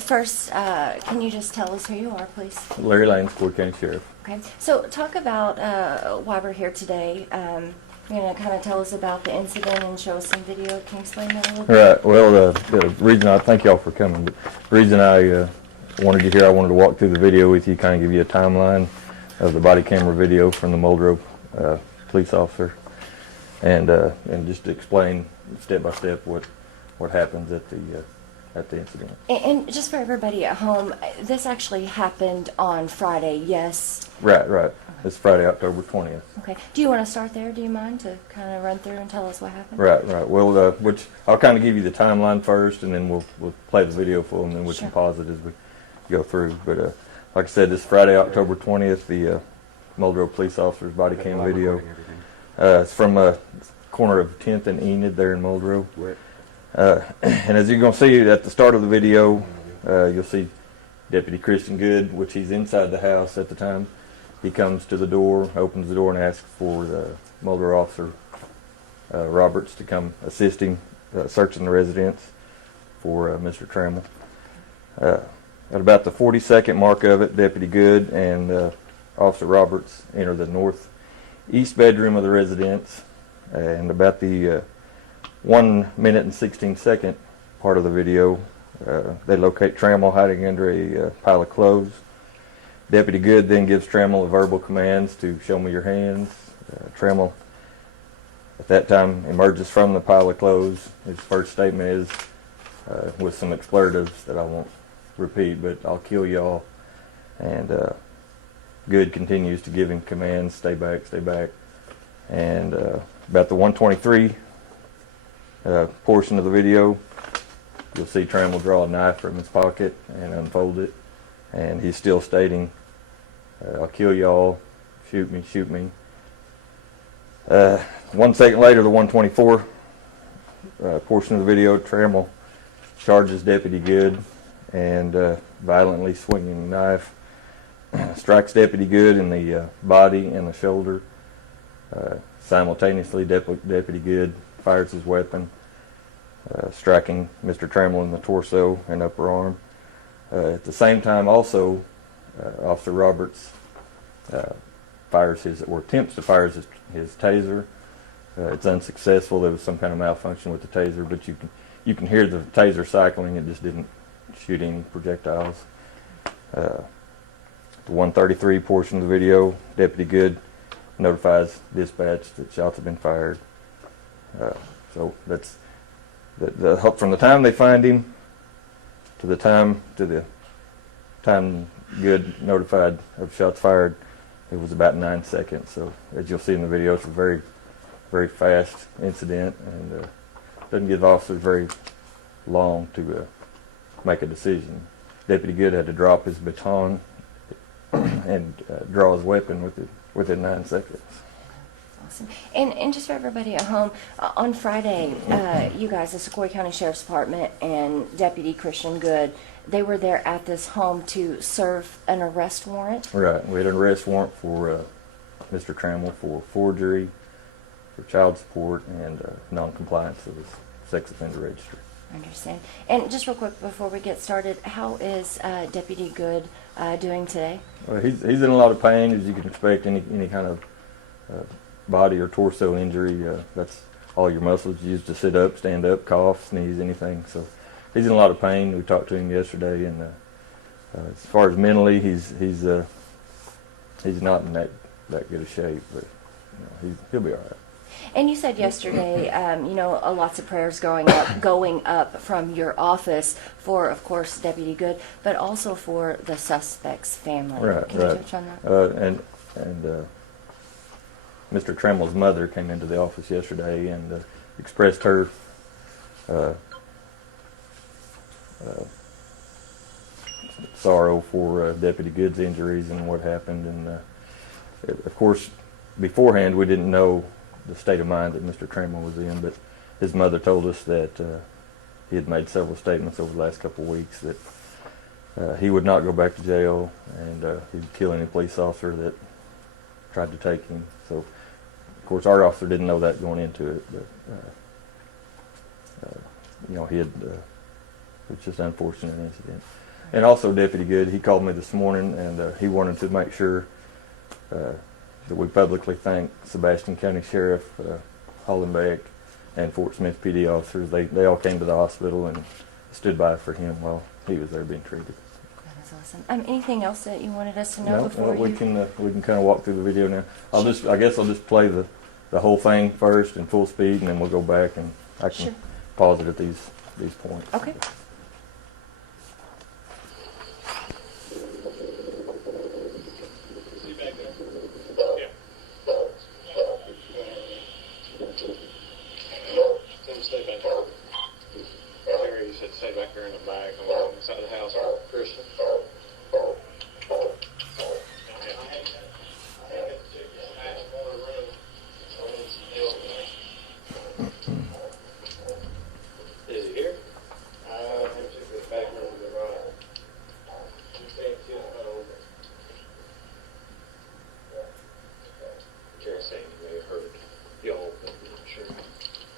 First, can you just tell us who you are, please? Larry Lane, Sequoyah County Sheriff. Okay. So talk about why we're here today. You're going to kind of tell us about the incident and show us some video. Can you explain that a little bit? Right. Well, the reason I thank y'all for coming. But the reason I wanted you here, I wanted to walk through the video with you, kind of give you a timeline of the body camera video from the Muldrow police officer, and just to explain step by step what happens at the incident. And just for everybody at home, this actually happened on Friday, yes? Right. It's Friday, October 20th. Okay. Do you want to start there? Do you mind to kind of run through and tell us what happened? Right. Well, which I'll kind of give you the timeline first, and then we'll play the video full, and then we can pause it as we go through. But like I said, this Friday, October 20th, the Muldrow police officer's body cam video. It's from a corner of 10th and Enid there in Muldrow. And as you're going to see at the start of the video, you'll see Deputy Christian Good, which he's inside the house at the time. He comes to the door, opens the door, and asks for the Muldrow officer Roberts to come assist him searching the residence for Mr. Trammell. At about the 40-second mark of it, Deputy Good and Officer Roberts enter the northeast bedroom of the residence, and about the 1 minute and 16-second part of the video, they locate Trammell hiding under a pile of clothes. Deputy Good then gives Trammell verbal commands to show me your hands. Trammell, at that time, emerges from the pile of clothes. His first statement is, with some expletives that I won't repeat, but I'll kill y'all. And Good continues to give him commands, stay back, stay back. And about the 123 portion of the video, you'll see Trammell draw a knife from his pocket and unfold it. And he's still stating, I'll kill y'all, shoot me, shoot me. 1 second later, the 124 portion of the video, Trammell charges Deputy Good and violently swinging the knife, strikes Deputy Good in the body and the shoulder. Simultaneously, Deputy Good fires his weapon, striking Mr. Trammell in the torso and upper arm. At the same time, also, Officer Roberts fires attempts to fire his taser. It's unsuccessful. There was some kind of malfunction with the taser, but you can hear the taser cycling. It just didn't shoot any projectiles. The 133 portion of the video, Deputy Good notifies dispatch that shots have been fired. So that's from the time they find him to the time Good notified of shots fired, it was about 9 seconds. So as you'll see in the video, it's a very, very fast incident, and doesn't give officers very long to make a decision. Deputy Good had to drop his baton and draw his weapon within 9 seconds. Awesome. And just for everybody at home, on Friday, you guys, the Sequoyah County Sheriff's Department and Deputy Christian Good, they were there at this home to serve an arrest warrant? Right. We had an arrest warrant for Mr. Trammell for forgery, for child support, and non-compliance of his sex offender registry. I understand. And just real quick before we get started, how is Deputy Good doing today? Well, he's in a lot of pain, as you can expect. Any kind of body or torso injury, that's all your muscles used to sit up, stand up, cough, sneeze, anything. So he's in a lot of pain. We talked to him yesterday, and as far as mentally, he's not in that good a shape, but he'll be all right. And you said yesterday, lots of prayers going up from your office for, of course, Deputy Good, but also for the suspect's family. Right. Can you touch on that? And Mr. Trammell's mother came into the office yesterday and expressed her sorrow for Deputy Good's injuries and what happened. And of course, beforehand, we didn't know the state of mind that Mr. Trammell was in, but his mother told us that he had made several statements over the last couple of weeks that he would not go back to jail, and he would kill any police officer that tried to take him. So, of course, our officer didn't know that going into it, but he had It's just an unfortunate incident. And also Deputy Good, he called me this morning, and he wanted to make sure that we publicly thank Sebastian County Sheriff Hollenbeck and Fort Smith PD officers. They all came to the hospital and stood by for him while he was there being treated. That is awesome. Anything else that you wanted us to know No, before we you? can kind of walk through the video now. I guess I'll just play the whole thing first in full speed, and then we'll go back and I can Sure. pause it at these points. Okay. See back there? Yeah. Then stay back there. Larry, you said stay back there in the back on the side of the house, Christian. Is he here? I think it's the back room to the right. You can't see it over. Jerry saying you may have heard y'all, but I'm not sure.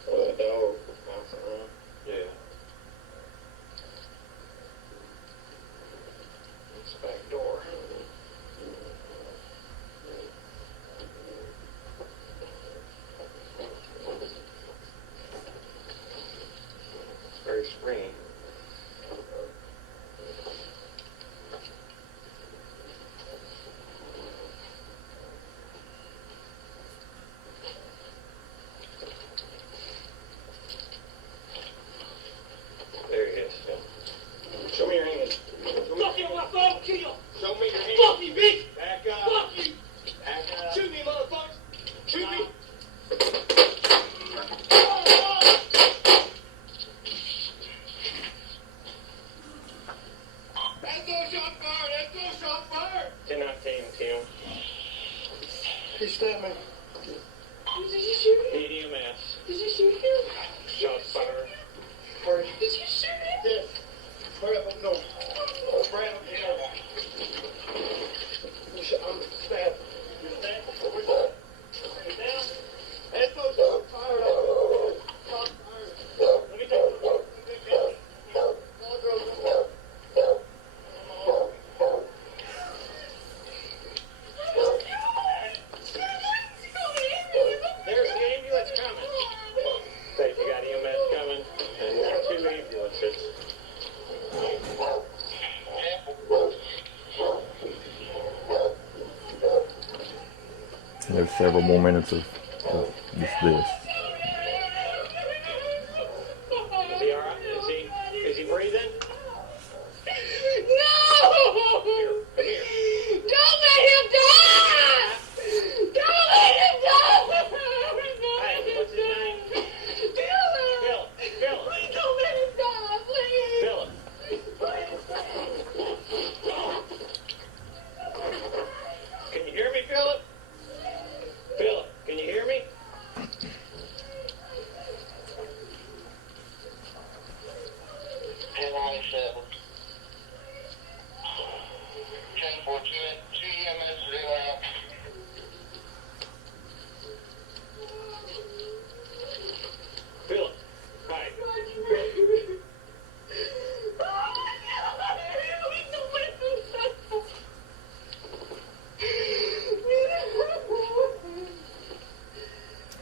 Well, the dog bouncing around. Yeah. It's the back door. It's very springy. There he is. Show me your hands. Fuck you, my phone, kill! Show me your hands. Fuck you, bitch! Back up. Fuck you! Back up. Shoot me, motherfuckers! Shoot me! That's no shot fired! That's no shot fired! 1019, Tim. He stabbed me. Did you shoot him? Need EMS. Did you shoot him? Shots fired. Hurry. Did you shoot him? Yes. Hurry up, no. Brad, here. I'm stabbed. You're stabbed? Where's that? You're down? That's no shot fired. Shot fired. Let me take it. There's the ambulance coming. Say, you got EMS coming, and 2 ambulances. And there's several more minutes of just this. Is he all right? Is he breathing? No! Come here. Don't let him die! Don't let him die! Hey, what's his name? Philip! Philip. Philip. Please don't let him die, please! Philip. Can you hear me, Philip? Philip, can you hear me? Philip. Hi.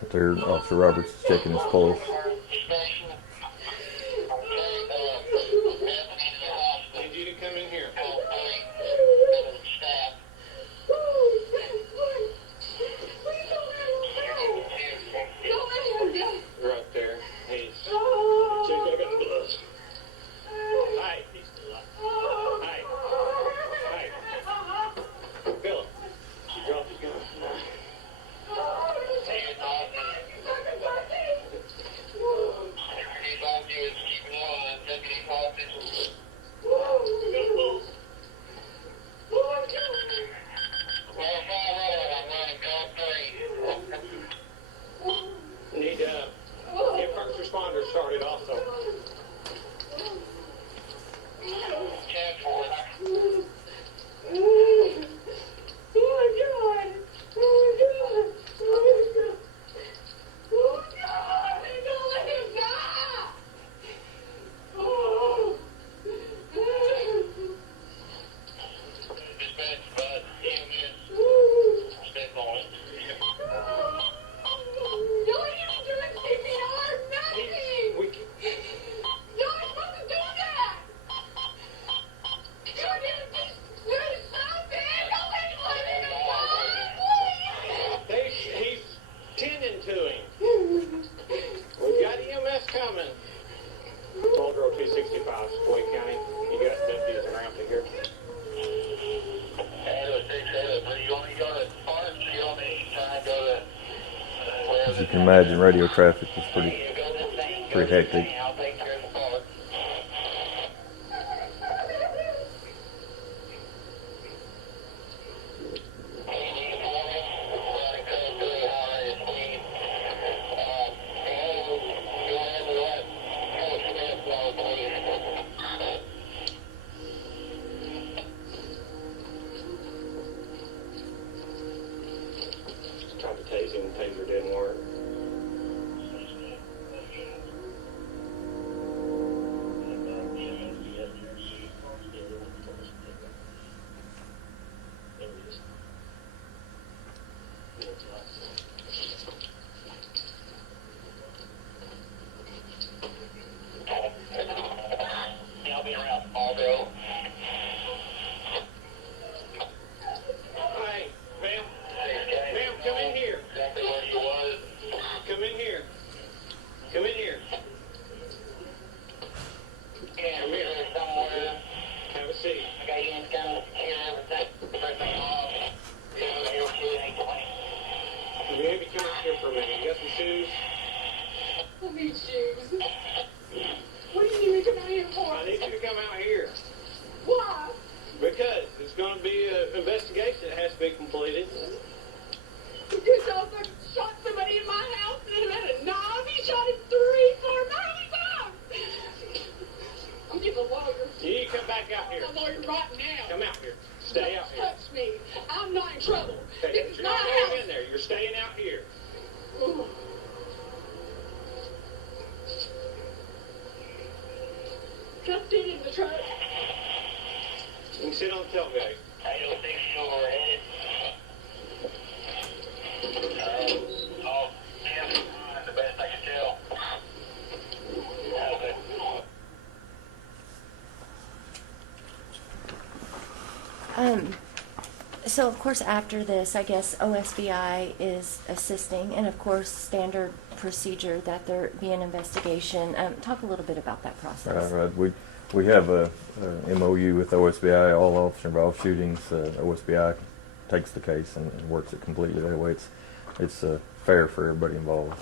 Right there, Officer Roberts is checking his pulse. Need you to come in here. Right there. He's. Check, I got the gloves. Hi. He's still alive. Hi. Hi. Philip. You dropped your gun. can imagine, radio traffic is pretty hectic. Tried to tase him, taser didn't work. I'll be around tomorrow, girl. Hey, ma'am. Ma'am, come in here. Exactly where you was. Come in here. Come in here. Yeah, I'm here somewhere. Have a seat. I got you in kind of here, everything. Everything off. Yeah, you're good, 820. Let me have you come out here for a minute. You got some shoes? I need shoes. What do you need me to come out here for? I need you to come out here. Why? Because it's going to be an investigation that has to be completed. Because y'all fucking shot somebody in my house and had a knife. He shot him 3-4 times. I'm getting a lawyer. You need to come back out here. I'm a lawyer right now. Come out here. Stay out Don't here. touch me. I'm not in trouble. Okay, This is you're my not going house. in there. You're staying out here. Ooh. Can I sit in the truck? You can sit on the tailgate. I don't think you're headed. Oh, yeah, the best I can tell. Okay. So of course after this, I guess OSBI is assisting, and of course standard procedure that there be an investigation. Talk a little bit about that process. Right. We have a MOU with OSBI, all officer involved shootings. OSBI takes the case and works it completely that way. It's fair for everybody involved.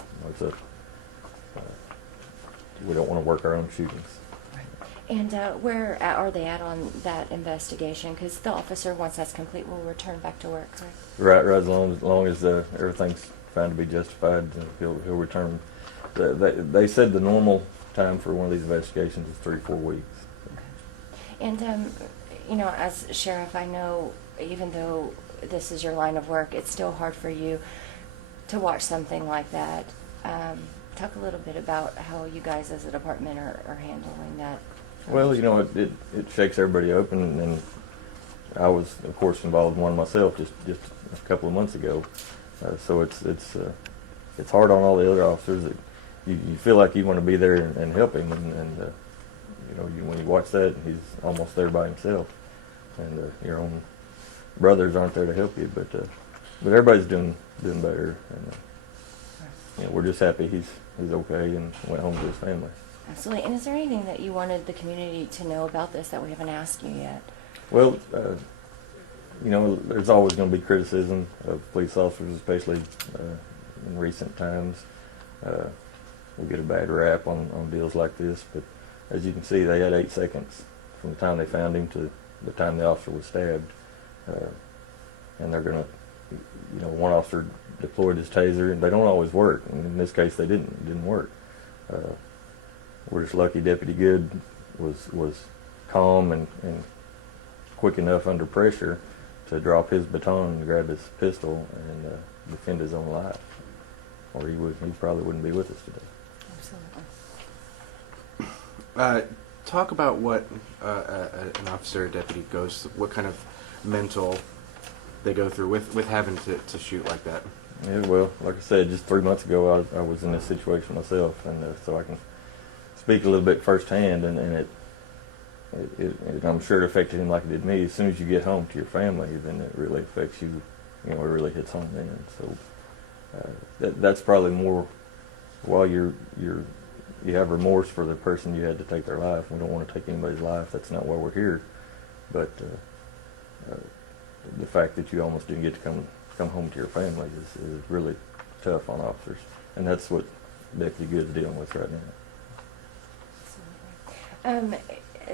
We don't want to work our own shootings. And where are they at on that investigation? Because the officer, once that's complete, will return back to work, correct? Right. As long as everything's found to be justified, he'll return. They said the normal time for one of these investigations is 3-4 weeks. And, you know, as sheriff, I know even though this is your line of work, it's still hard for you to watch something like that. Talk a little bit about how you guys as a department are handling that. Well, you know, it shakes everybody open, and I was, of course, involved in one myself just a couple of months ago. So it's hard on all the other officers. That you feel like you want to be there and help him, and you know, when you watch that, he's almost there by himself, and your own brothers aren't there to help you, but everybody's doing better, and you know, we're just happy he's okay and went home to his family. Absolutely. And is there anything that you wanted the community to know about this that we haven't asked you yet? Well, you know, there's always going to be criticism of police officers, especially in recent times. We get a bad rap on deals like this, but as you can see, they had 8 seconds from the time they found him to the time the officer was stabbed. And they're going to, you know, one officer deployed his taser, and they don't always work. And in this case, they didn't. It didn't work. We're just lucky Deputy Good was calm and quick enough under pressure to drop his baton and grab his pistol and defend his own life, or he probably wouldn't be with us today. Absolutely. Talk about what an officer or deputy goes, what kind of mental they go through with having to shoot like that. Yeah, well, like I said, just 3 months ago, I was in this situation myself, and so I can speak a little bit firsthand, and it I'm sure it affected him like it did me. As soon as you get home to your family, then it really affects you. You know, it really hits home then. So that's probably more. While you have remorse for the person you had to take their life. We don't want to take anybody's life. That's not why we're here. But the fact that you almost didn't get to come home to your family is really tough on officers. and that's what Deputy Good's dealing with right now.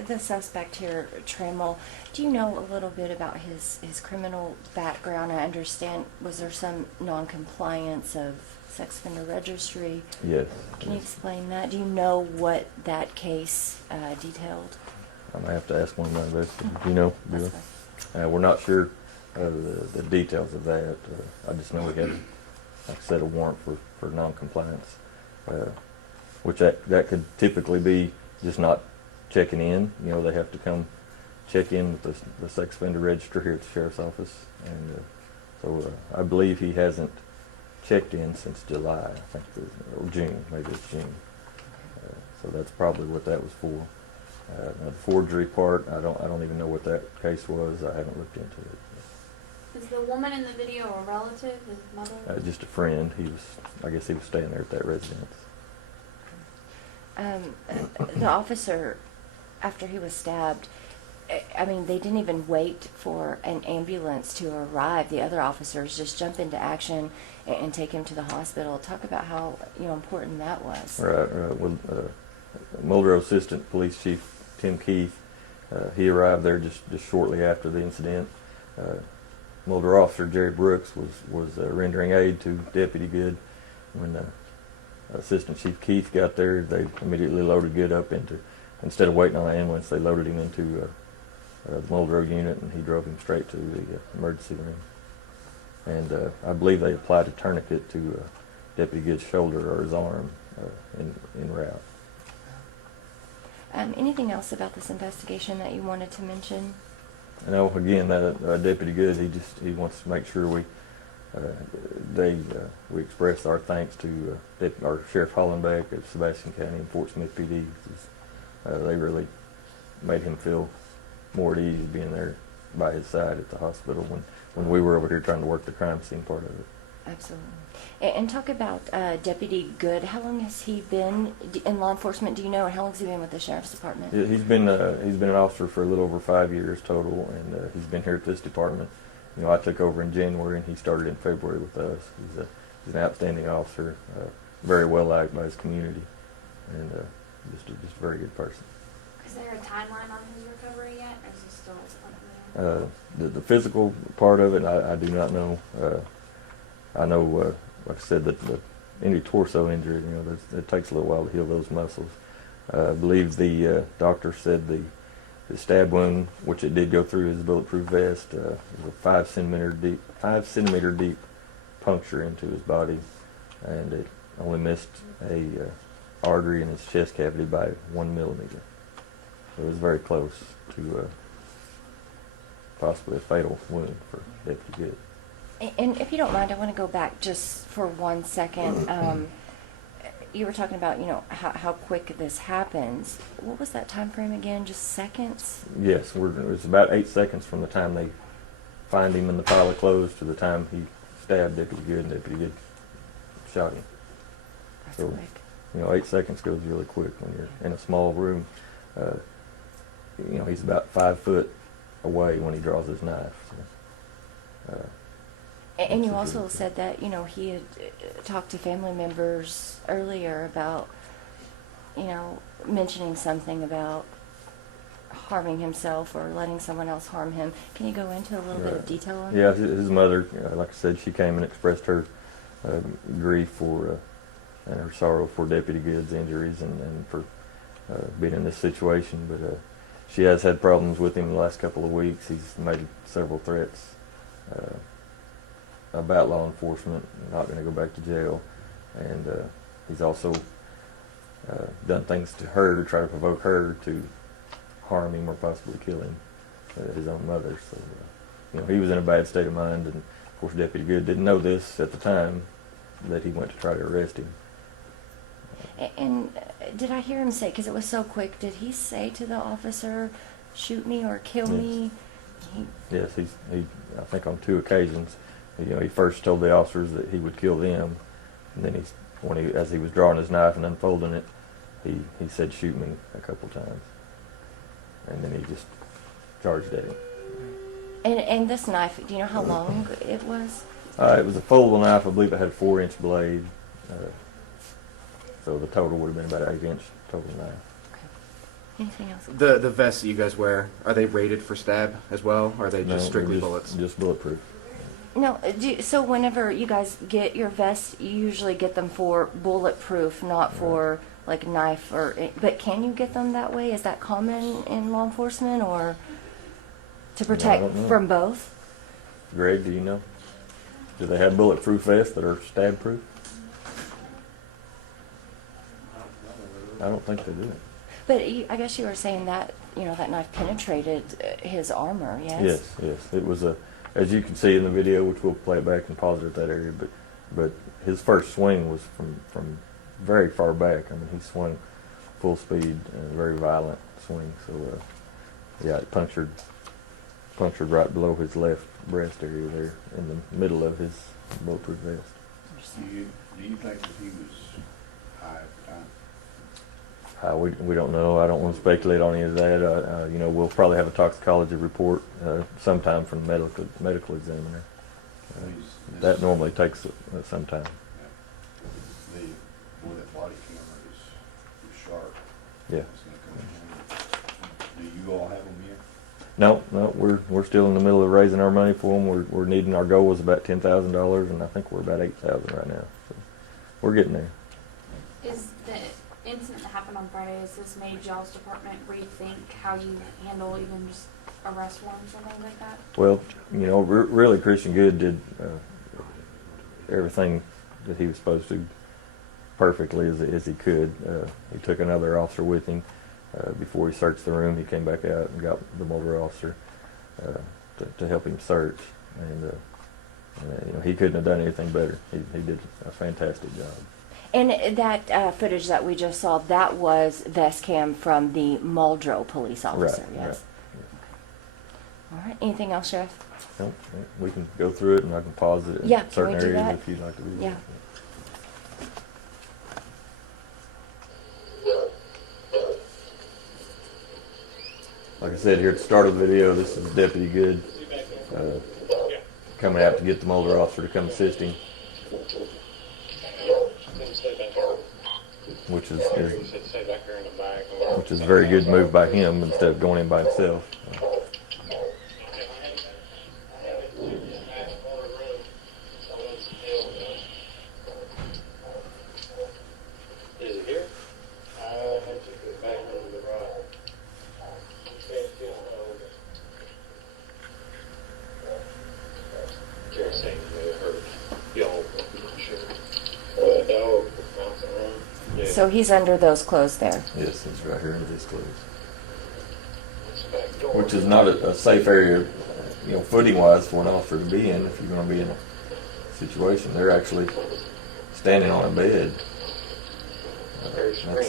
The suspect here, Trammell, do you know a little bit about his criminal background? I understand, was there some non-compliance of sex offender registry? Yes. Can you explain that? Do you know what that case detailed? I'm gonna have to ask one of my investigators. You know, That's Bill? fine. We're not sure the details of that. I just know we had, like I said, a warrant for non-compliance, which that could typically be just not checking in. You know, they have to come check in with the sex offender register here at the sheriff's office, and so I believe he hasn't checked in since July, I think, or June, maybe it's June. So that's probably what that was for. Now the forgery part, I don't even know what that case was. I haven't looked into it. Is the woman in the video a relative, his mother? Just a friend. I guess he was staying there at that residence. The officer, after he was stabbed, I mean, they didn't even wait for an ambulance to arrive. The other officers just jump into action and take him to the hospital. Talk about how important that was. Right. Well, Muldrow Assistant Police Chief Tim Keith, he arrived there just shortly after the incident. Muldrow Officer Jerry Brooks was rendering aid to Deputy Good. When Assistant Chief Keith got there, they immediately loaded Good up into, instead of waiting on an ambulance, they loaded him into the Muldrow unit, and he drove him straight to the emergency room. And I believe they applied a tourniquet to Deputy Good's shoulder or his arm en route. Anything else about this investigation that you wanted to mention? You know, again, that Deputy Good, he wants to make sure we express our thanks to our Sheriff Hollenbeck of Sebastian County and Fort Smith PD. They really made him feel more at ease being there by his side at the hospital when we were over here trying to work the crime scene part of it. Absolutely. And talk about Deputy Good. How long has he been in law enforcement? Do you know? And how long has he been with the Sheriff's Department? He's been an officer for a little over 5 years total, and he's been here at this department. You know, I took over in January, and he started in February with us. He's an outstanding officer, very well liked by his community, and just a very good person. Is there a timeline on his recovery yet, or is he still unknown? The physical part of it, I do not know. I know, like I said, that any torso injury, it takes a little while to heal those muscles. I believe the doctor said the stab wound, which it did go through his bulletproof vest, was a 5 centimeter deep puncture into his body, and it only missed a artery in his chest cavity by 1 millimeter. So it was very close to possibly a fatal wound for Deputy Good. And if you don't mind, I want to go back just for 1 second. You were talking about, how quick this happens. What was that time frame again? Just seconds? Yes, it's about 8 seconds from the time they find him and the file is closed to the time he stabbed Deputy Good and Deputy Good shot him. That's So, quick. 8 seconds goes really quick when you're in a small room. He's about 5 foot away when he draws his knife. So, And you That's a also good- said that, he had talked to family members earlier about, mentioning something about harming himself or letting someone else harm him. Can you go into a little bit of detail on Yeah, that? his mother, like I said, she came and expressed her grief for and her sorrow for Deputy Good's injuries and for being in this situation. But she has had problems with him the last couple of weeks. He's made several threats about law enforcement, not going to go back to jail, and he's also done things to her to try to provoke her to harm him or possibly kill him, his own mother. So, he was in a bad state of mind, and of course Deputy Good didn't know this at the time that he went to try to arrest him. And did I hear him say, because it was so quick, did he say to the officer, shoot me or kill me? Yes, he I think on 2 occasions, he first told the officers that he would kill them, and then as he was drawing his knife and unfolding it, he said, shoot me a couple times, and then he just charged at him. And this knife, do you know how long it was? It was a foldable knife. I believe it had a 4-inch blade. So the total would have been about 8-inch total knife. Anything else? The vests that you guys wear, are they rated for stab as well, or are they No, just strictly they're bullets? Just bulletproof. No, so whenever you guys get your vests, you usually get them for bulletproof, not for like knife or. But can you get them that way? Is that common in law enforcement, or to protect don't know. from both? Greg, do you know? Do they have bulletproof vests that are stab proof? I don't think they do. But I guess you were saying that that knife penetrated his armor. Yes. Yes. It was as you can see in the video, which we'll play it back and pause it at that area. But his first swing was from very far back. I mean, he swung full speed, a very violent swing. So yeah, it punctured right below his left breast area there, in the middle of his bulletproof vest. Do you think that he was high at the time? We don't know. I don't want to speculate on any of that. We'll probably have a toxicology report sometime from the medical examiner. That normally takes some time. The that body camera is sharp. Yeah. It's gonna come in handy. Do you all have them here? No, we're still in the middle of raising our money for them. We're needing, our goal was about $10,000, and I think we're about $8,000 right now. So we're getting there. Is the incident that happened on Friday, has this made y'all's department rethink how you handle even just arrest warrants or things like that? Well, really, Christian Good did everything that he was supposed to perfectly as he could. He took another officer with him before he searched the room. He came back out and got the motor officer to help him search, and he couldn't have done anything better. He did a fantastic job. And that footage that we just saw, that was vest cam from the Muldrow police officer. Right, Yes. right. All right. Anything else, Sheriff? No, we can go through it, and I can pause it in Yeah, can certain we do areas that? if you'd like to do Yeah. Like I said here at the start of the video, this is Deputy Good coming out to get the Mulder officer to come assist him, which is a very good move by him instead of going in by himself. Is it here? I took it back over the right. Jerry saying you may have heard y'all, I'm not sure. The dog bouncing around. Yeah. So he's under those clothes there. Yes, it's right here in this clothes, It's the back door. which is not a safe area, footing-wise for an officer to be in if you're going to be in a situation. They're actually standing on a bed.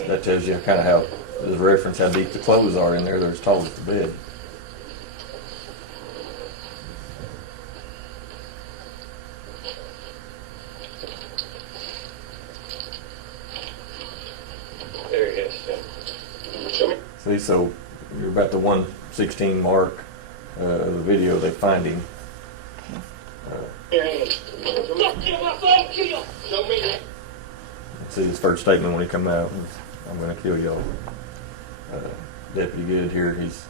That tells you kind of how, there's a reference how deep the clothes are in there. They're as tall as the bed. There he is. Show me. See, so you're about the 116 mark of the video. They find him. Your hands. Get my phone, kill. Show me that. See his first statement when he come out was, "I'm going to kill y'all." Deputy Good here, he's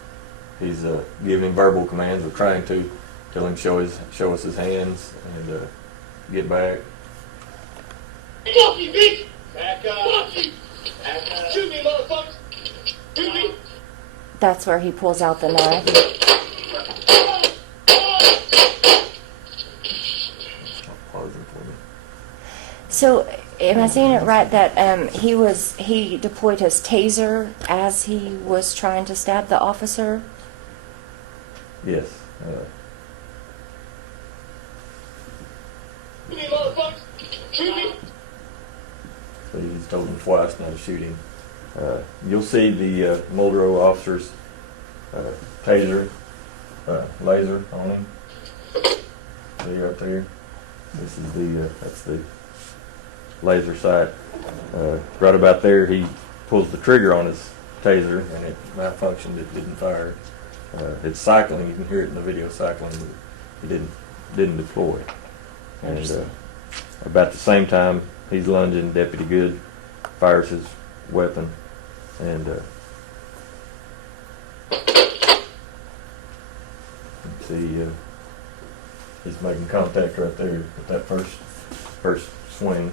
giving him verbal commands. We're trying to tell him show us his hands and get back. Fuck you, bitch! Back up! Fuck you! Back up! Shoot me, motherfuckers! Shoot me! That's where he pulls out the knife. Pausing for me. So, am I seeing it right that he deployed his taser as he was trying to stab the officer? Yes. Shoot me, motherfuckers! Shoot me! So he's told him twice now to shoot him. You'll see the Muldrow officer's taser laser on him. See right there. This is that's the laser sight. Right about there, he pulls the trigger on his taser, and it malfunctioned. It didn't fire. It's cycling. You can hear it in the video cycling. But it didn't deploy. And about the same time he's lunging, Deputy Good fires his weapon, and let's see, he's making contact right there with that first swing.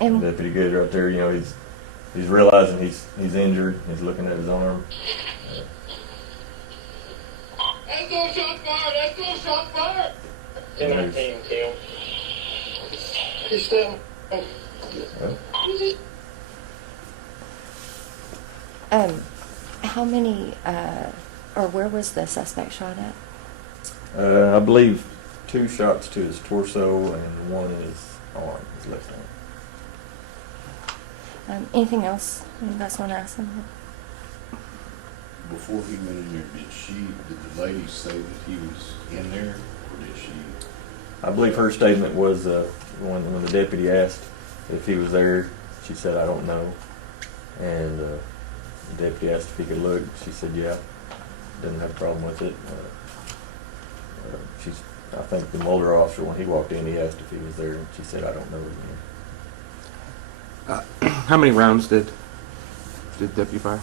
And Deputy Good right there, you know, he's realizing he's injured. He's looking at his arm. That's no shot fired! That's no shot fired! 10-19, Tim. He's still. how many, or where was the suspect shot at? I believe 2 shots to his torso and 1 in his arm, his left arm. Anything else you guys want to ask him? Before he went in there, did the lady say that he was in there, or did she? I believe her statement was when the deputy asked if he was there, she said, "I don't know." And the deputy asked if he could look. She said, "Yeah." Didn't have a problem with it. I think the Mulder officer, when he walked in, he asked if he was there, and she said, "I don't know." How many rounds did Deputy fire?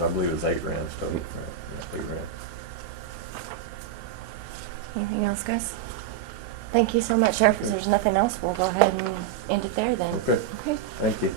I believe it was 8 rounds total. Yeah, 8 rounds. Anything else, guys? Thank you so much, Sheriff. If there's nothing else, we'll go ahead and end it there then. Okay. Okay. Thank you.